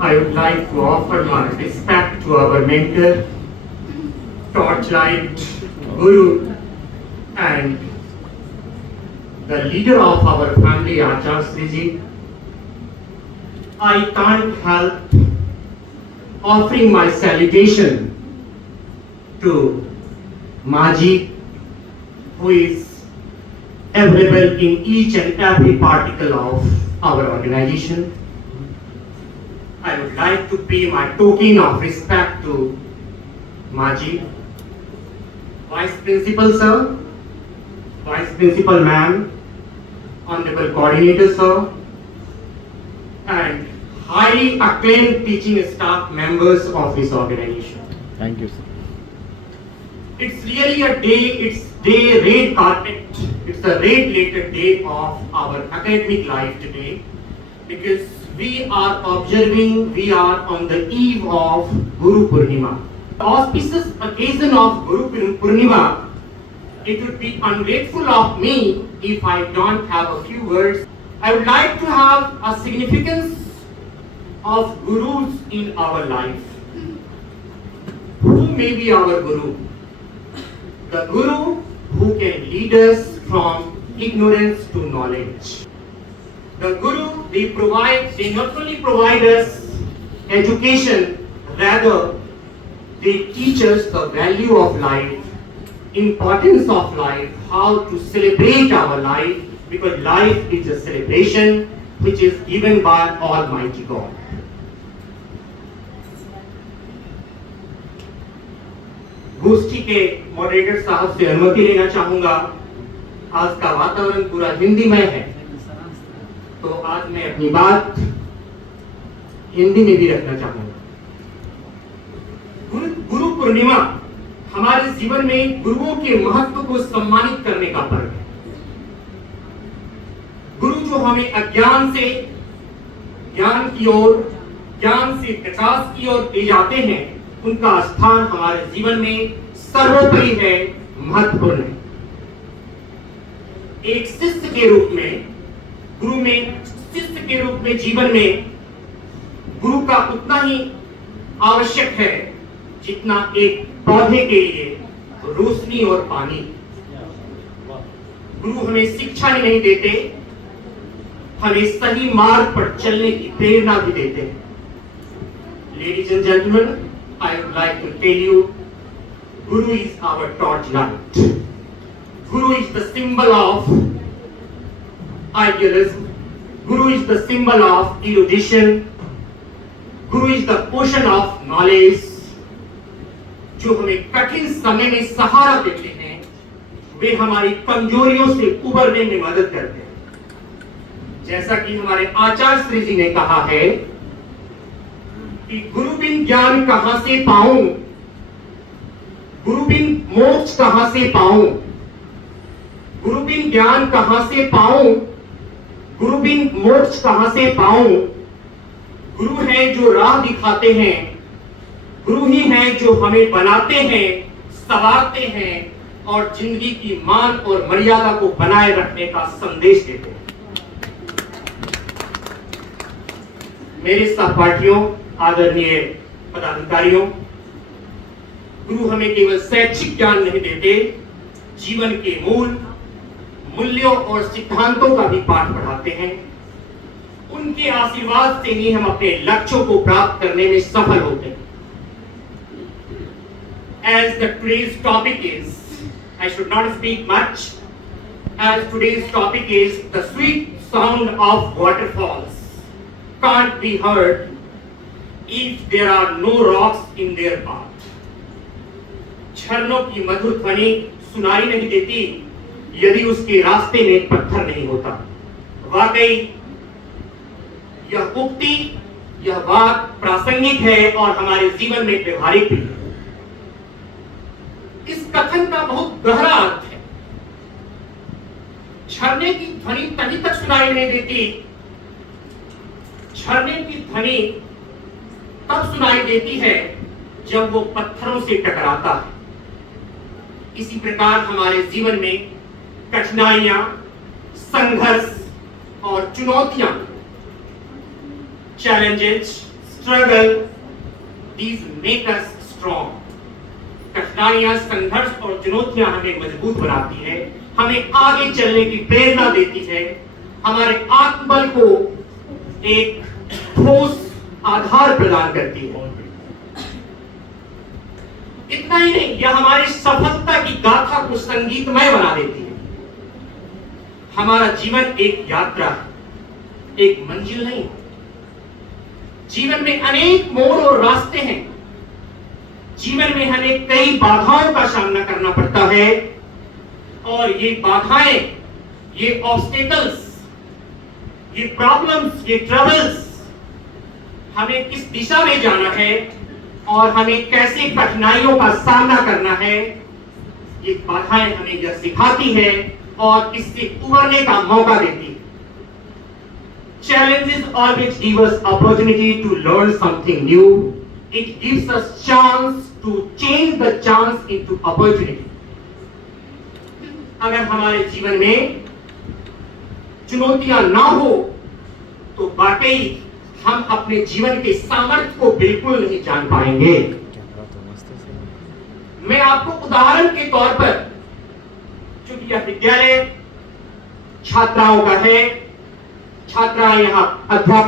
I would like to offer my respect to our mentor, Torchlight Guru, and the leader of our family, Acharya Sriji. I can't help offering my salutation to Maji, who is available in each and every particle of our organization. I would like to pay my token of respect to Maji, Vice Principal Sir, Vice Principal Ma'am, Honorable Coordinator Sir, and highly acclaimed teaching staff members of this organization. Thank you, sir. It's really a day, it's day red carpet, it's the red letter day of our academic life today, because we are we are on the eve of Guru Purnima. The auspicious occasion of Guru Purnima, it would be ungrateful of me if I don't have a few words. I would like to have a significance of gurus in our life. Who may be our guru? The guru who can lead us from ignorance to knowledge. The guru, they not only provide us education, rather they teach us the value of life, importance of life, how to celebrate our life, because life is a celebration which is given by Almighty God. गोष्ठी के moderator साहब से अनुमति लेना चाहूंगा। आज का वातावरण पूरा हिंदीमय है, तो आज मैं अपनी बात हिंदी में भी रखना चाहूंगा। गुरु पूर्णिमा हमारे जीवन में गुरुओं के महत्व को सम्मानित करने का पर्व है। गुरु जो हमें अज्ञान से ज्ञान की ओर, ज्ञान से विकास की ओर ले जाते हैं, उनका स्थान हमारे जीवन में सर्वोपरि है, महत्वपूर्ण है। एक शिष्य के रूप में, गुरु में शिष्य के रूप में जीवन में गुरु का उतना ही आवश्यक है जितना एक पौधे के लिए रोशनी और पानी। गुरु हमें शिक्षा ही नहीं देते, हमें सही मार्ग पर चलने की प्रेरणा भी देते हैं। Ladies and gentlemen, I would like to tell you, Guru is our torchlight. Guru is the symbol of idealism. Guru is the symbol of erudition. Guru is the ocean of knowledge. जो हमें कठिन समय में सहारा देते हैं, वे हमारी कमजोरियों से उबरने में मदद करते हैं। जैसा कि हमारे आचार्य श्री जी ने कहा है कि गुरु बिन ज्ञान कहां से पाऊं, गुरु बिन मोक्ष कहां से पाऊं, गुरु बिन ज्ञान कहां से पाऊं, गुरु बिन मोक्ष कहां से पाऊं। गुरु हैं जो राह दिखाते हैं, गुरु ही हैं जो हमें बनाते हैं, संवारते हैं और जिंदगी की मान और मर्यादा को बनाए रखने का संदेश देते हैं। मेरे सहपाठियों, आदरणीय पदाधिकारियों, गुरु हमें केवल शैक्षिक ज्ञान नहीं देते, जीवन के मूल्यों और सिद्धांतों का भी पाठ पढ़ाते हैं। उनके आशीर्वाद से ही हम अपने लक्ष्यों को प्राप्त करने में सफल होते हैं। As the today's topic is, I should not speak much, as today's topic is the sweet sound of waterfalls can't be heard if there are no rocks in their path. झरनों की मधुर ध्वनि सुनाई नहीं देती यदि उसके रास्ते में पत्थर नहीं होता। वाकई यह उक्ति, यह बात प्रासंगिक है और हमारे जीवन में व्यवहारिक भी है। इस कथन का बहुत गहरा अर्थ है। झरने की ध्वनि तभी तक सुनाई नहीं देती, झरने की ध्वनि तब सुनाई देती है जब वो पत्थरों से टकराता है। इसी प्रकार हमारे जीवन में कठिनाइयां, संघर्ष और चुनौतियां, challenges, struggle, these make us strong. कठिनाइयां, संघर्ष और चुनौतियां हमें मजबूत बनाती है, हमें आगे चलने की प्रेरणा देती है, हमारे आत्मबल को एक ठोस आधार प्रदान करती है। इतना ही नहीं, यह हमारी सफलता की गाथा को संगीतमय बना देती है। हमारा जीवन एक यात्रा है, एक मंजिल नहीं। जीवन में अनेक मोड़ और रास्ते हैं। जीवन में हमें कई बाधाओं का सामना करना पड़ता है और ये बाधाएं, ये ऑब्स्टेकल्स, ये प्रॉब्लम्स, ये ट्रबल्स हमें किस दिशा में जाना है और हमें कैसे कठिनाइयों का सामना करना है, ये बाधाएं हमें यह सिखाती है और इससे उबरने का मौका देती है। Challenges always give us opportunity to learn something new. It gives us chance to change the chance into opportunity. अगर हमारे जीवन में चुनौतियां ना हो तो वाकई हम अपने जीवन के सामर्थ्य को बिल्कुल नहीं जान पाएंगे। मैं आपको उदाहरण के तौर पर, चूंकि यह विद्यालय छात्राओं का है, छात्राएं यहां अध्यापक